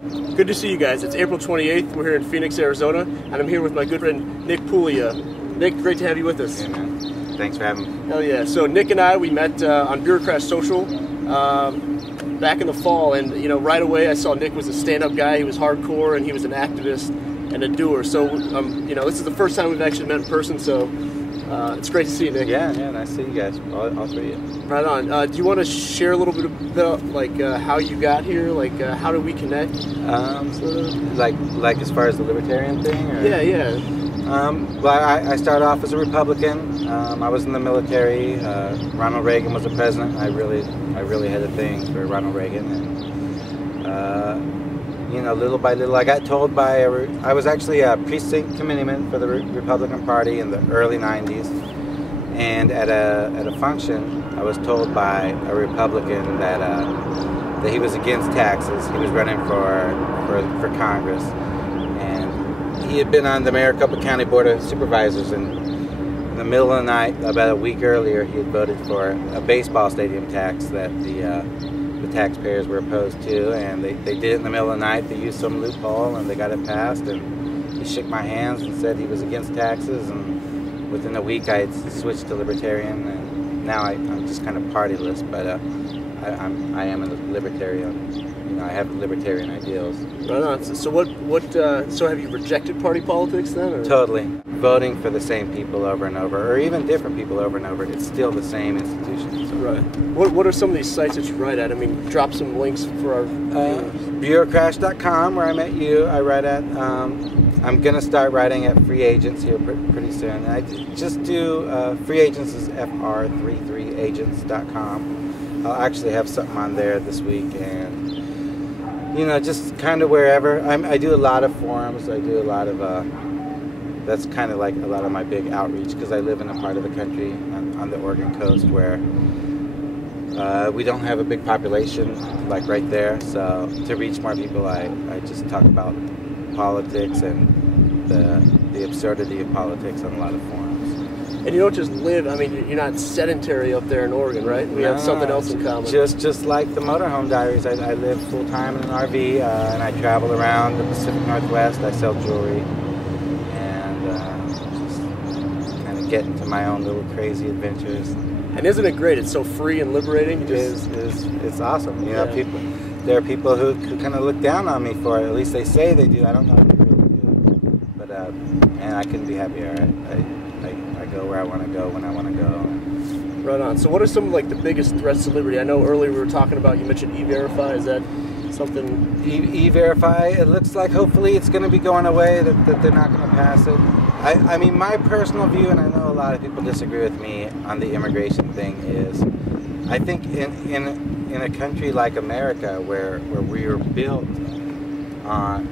Good to see you guys. It's April 28th. We're here in Phoenix, Arizona, and I'm here with my good friend Nick Puglia. Nick, great to have you with us. Yeah, man. Thanks for having me. Hell yeah. So Nick and I, we met on Bureaucrat Social back in the fall, and right away I saw Nick was a stand-up guy. He was hardcore, and he was an activist and a doer. So this is the first time we've actually met in person. So it's great to see you, Nick. Yeah, nice to see you guys, all three of you. Right on. Do you want to share a little bit about how you got here? How did we connect? Sort of? Like as far as the libertarian thing? Or? Yeah. Well, I started off as a Republican. I was in the military. Ronald Reagan was the president. I really had a thing for Ronald Reagan, and little by little, I got told by I was actually a precinct committeeman for the Republican Party in the early '90s, and at a function, I was told by a Republican that he was against taxes. He was running for Congress. He had been on the Maricopa County Board of Supervisors, and in the middle of the night, about a week earlier, he had voted for a baseball stadium tax that the taxpayers were opposed to, and they did it in the middle of the night. They used some loophole, and they got it passed, and he shook my hands and said he was against taxes, and within a week, I had switched to libertarian, and now I'm just kind of partyless, but I am a libertarian. I have libertarian ideals. Right on. So have you rejected party politics then? Or? Totally. Voting for the same people over and over, or even different people over and over, it's still the same institution. So. Right. What are some of these sites that you write at? I mean, drop some links for our Bureaucrash.com, where I met you, I write at. I'm going to start writing at Free Agents here pretty soon. I just do Free Agents is fr33agents.com. I'll actually have something on there this week, and just kind of wherever. I do a lot of forums. I do a lot of, that's kind of like a lot of my big outreach, because I live in a part of the country on the Oregon coast where we don't have a big population like right there. So to reach more people, I just talk about politics and the absurdity of politics on a lot of forums. And you don't just live, I mean, you're not sedentary up there in Oregon, right? We have something else in common. Just like the Motorhome Diaries, I live full-time in an RV, and I travel around the Pacific Northwest. I sell jewelry, and just kind of get into my own little crazy adventures. And isn't it great? It's so free and liberating. It's awesome. There are people who kind of look down on me for it. At least they say they do. I don't know if they really do. But, man, I couldn't be happier. I go where I want to go when I want to go. Right on. So what are some the biggest threats to liberty? I know earlier we were talking about, you mentioned E-Verify. Is that something? E-Verify, it looks like hopefully it's going to be going away, that they're not going to pass it. I mean, my personal view, and I know a lot of people disagree with me on the immigration thing, is I think in a country like America where we are built on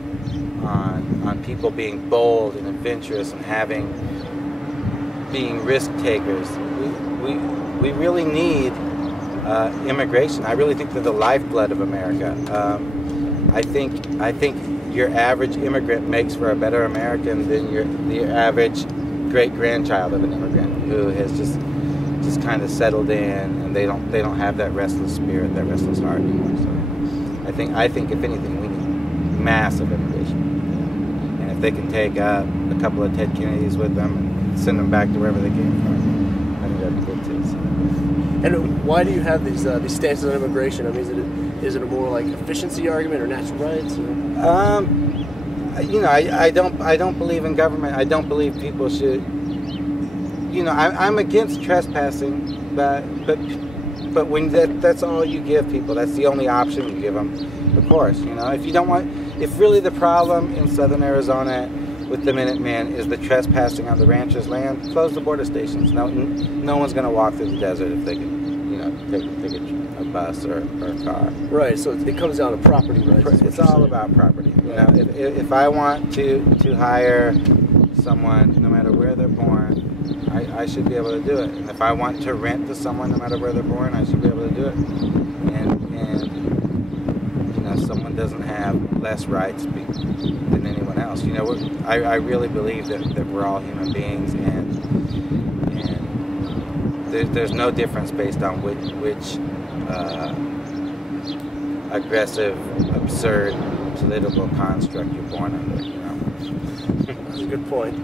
people being bold and adventurous and being risk takers, we really need immigration. I really think they're the lifeblood of America. I think your average immigrant makes for a better American than the average great-grandchild of an immigrant who has just kind of settled in, and they don't have that restless spirit, that restless heart anymore. So I think if anything, we need massive immigration. And if they can take a couple of Ted Kennedys with them and send them back to wherever they came from, I think that'd be good too. So. And why do you have these stances on immigration? I mean, is it a more efficiency argument or natural rights? Or? I don't believe in government. I don't believe people should. I'm against trespassing, but when that's all you give people, that's the only option you give them. Of course, if really the problem in southern Arizona with the Minutemen is the trespassing on the ranchers' land, close the border stations. No one's going to walk through the desert if they can, take a bus or a car. Right. So it comes down to property rights. It's all about property. Right. If I want to hire someone, no matter where they're born, I should be able to do it. And if I want to rent to someone, no matter where they're born, I should be able to do it. And someone doesn't have less rights than anyone else. I really believe that we're all human beings, and there's no difference based on which aggressive, absurd political construct you're born under, you know. That's a good point.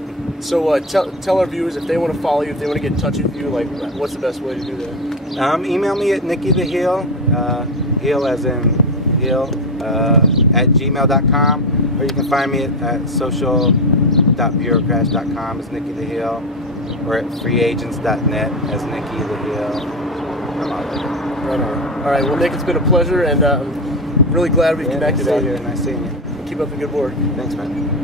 So tell our viewers, if they want to follow you, if they want to get in touch with you, like, what's the best way to do that? Email me at NickyTheHeel, heel as in heel, at gmail.com, or you can find me at social.bureaucrash.com as Nicky the Heel, or at freeagents.net as Nicky the Heel. I'm out there. Right on. All right, well, Nick, it's been a pleasure, and I'm really glad we connected out here. Nice seeing you. Keep up the good work. Thanks, man.